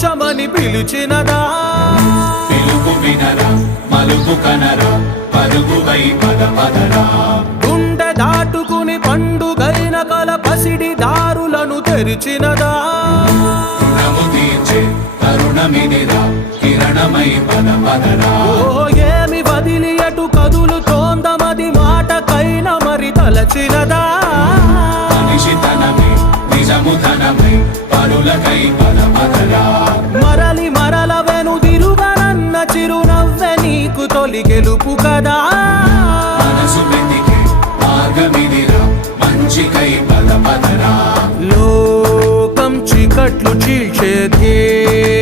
కూర్చమని పిలిచినదా పిలుపు వినరా మలుపు కనరా పరుగువై పద పదరా గుండె దాటుకుని పండుగైన కల పసిడి దారులను తెరిచినదా రుణము తీర్చే తరుణమిదిరా కిరణమై పద పదరా ఓ ఏమి వదిలి అటు కదులుతోందమది మాటకైనా మరి తలచినదా మనిషితనమే నిజముతనమే పరులకై పద పదరా మరలి మరల వెనుదిరుగనన్న చిరునవ్వె నీకు తొలి గెలుపు కదా మనసు వెతికే మార్గమిదిరా మంచికై పద పదరా లోకం చీకట్లు చీల్చే ధ్యేయం